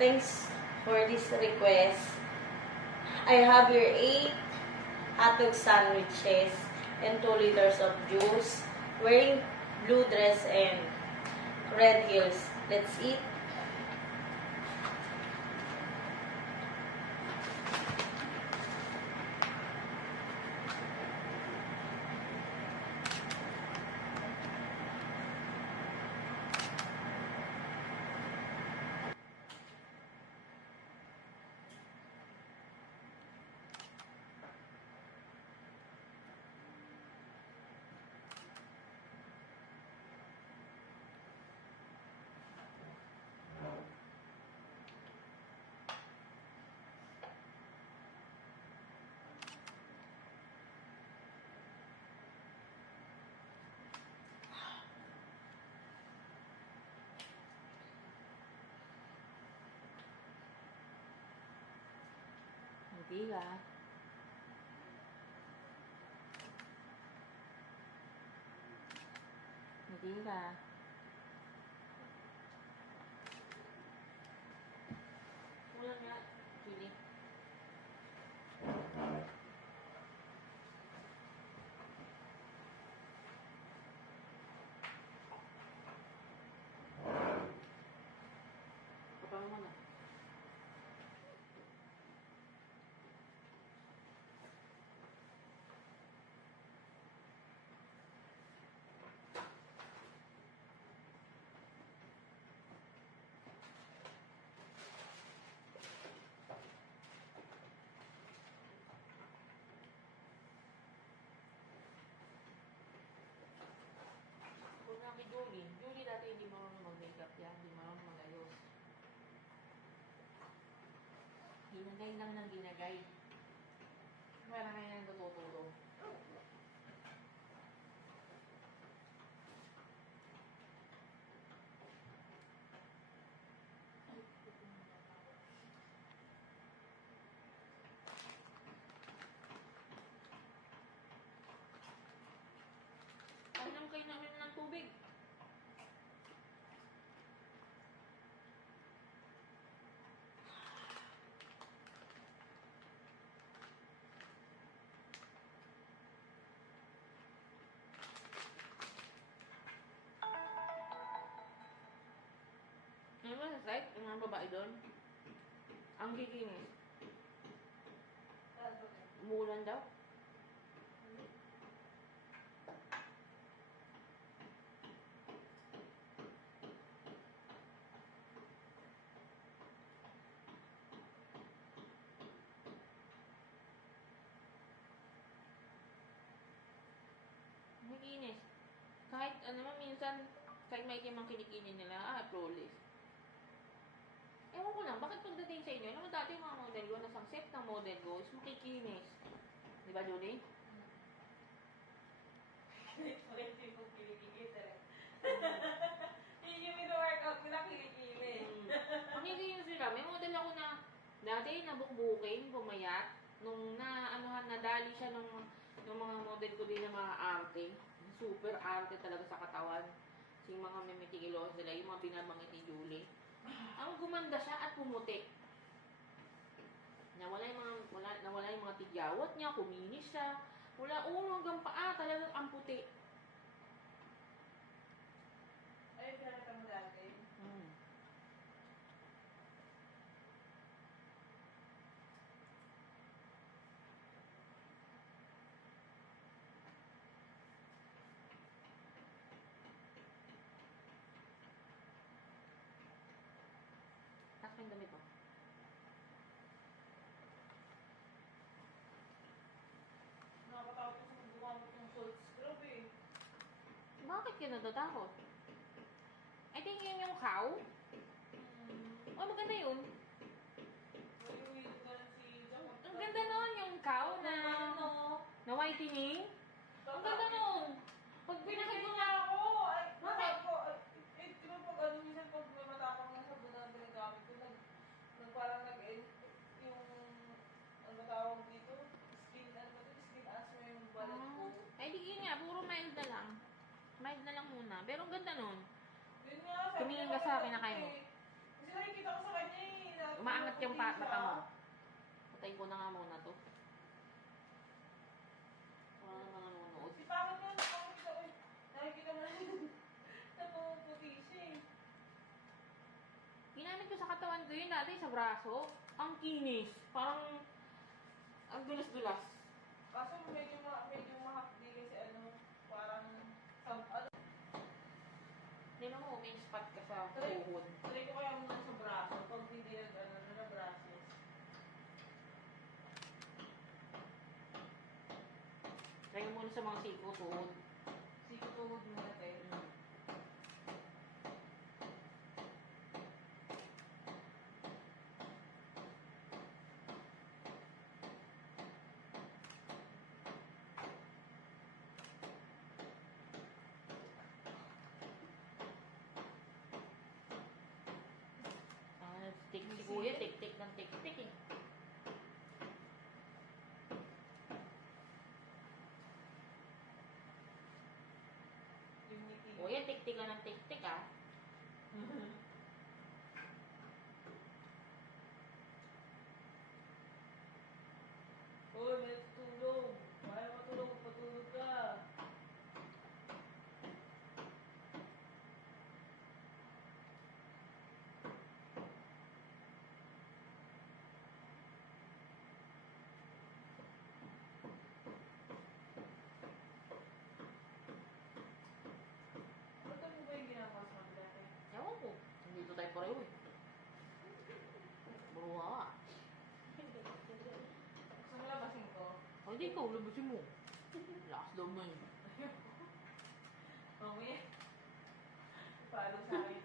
Thanks for this request. I have your 8 hotdog sandwiches and 2 liters of juice, wearing blue dress and red heels. Let's eat. Hindi ka. Hindi ka. Wala nga. Chili. Kapag mo na. Kami Julie. Julie dati hindi marunong mag-makeup yan. Hindi marunong mag-ayos. Ginagay lang ng ginagay. Parang ngayon ang tututulong. Anong kayo namin ng tubig? Ano ba sa site? Yung mga babae doon? Ang giginis. Umulan daw? Naginis. Kahit ano naman minsan, kahit may kimang kinikinin nila, flawless. Ewan ko lang, bakit pagdating sa inyo, alam mo dati yung mga model ko, nasang set ng model ko, is makikinis. Di ba, Julie? Ulit yung kilikigit eh. Yun yung workout ko na kilikilis. Makikinis sila. May model ako na dati nabukbukin, bumayat, nung nadali siya nung mga model ko din na mga arte. Super arte talaga sa katawan. Yung mga mimitikilos nila, yung mga binabangit ni Julie. Ang gumanda siya at pumuti. Nawala yung mga tigyawat niya, kuminis siya. Mula ulo hanggang paa, talagang ang puti. Ay, pinakita mo dati. Tapos yung damit mo. Nakakatakot sa gumamit yung salt scrub eh. Bakit ka natatakot? I think yun yung cow. Oh, maganda yun. May ka rin si Jacob. Ang ganda nun yung cow na whitening. Ang ganda nun. Pag Pinakita pinakita niya ako! Ay, Bakit? ko, di ba pag ano, minsan pag may matapang na sabon na ginagamit ko, parang yung, ano tawag dito? Skin answer yung balat ko. Ay, di yun nga. Puro mild na lang. Mild na lang muna. Pero ang ganda nun. Yun nga, sabi Tumingin niya ka sa akin na ako kayo mo. eh. Kasi nakikita ko sa kanya eh, yung mata mo. Patayin ko na nga muna to. Wala naman nanonood. Si Pangit nga, nakakita ko eh. Nakikita mo na yun. Napumuputi siya eh. Ginamit ko sa katawan ko yun dati sa braso. Ang kinis. Parang ang dulas-dulas. Kaso medyo mahapdi kasi ano, parang ano. Hindi mo may spot ka sa tuhod. Try ko kaya muna sa braso. Pag hindi na braso. Try mo muna sa mga siko tuhod. Siko tuhod muna tayo. Tik si kuya, tik-tik ng tik-tik eh. Yung ngiti. Kuya, tik-tik ka ng tik-tik ah. Uy, may tutulog. Kaya matulog, patulog ka. Ba't mo ba yung ginagawa sa mga dati? Ewan ko. Nandito tayo pareho eh. Buruha. Gusto mo labasin ko? Ay, di ikaw, labasin mo. Lakas daw mo yun. Okay. Paano sa akin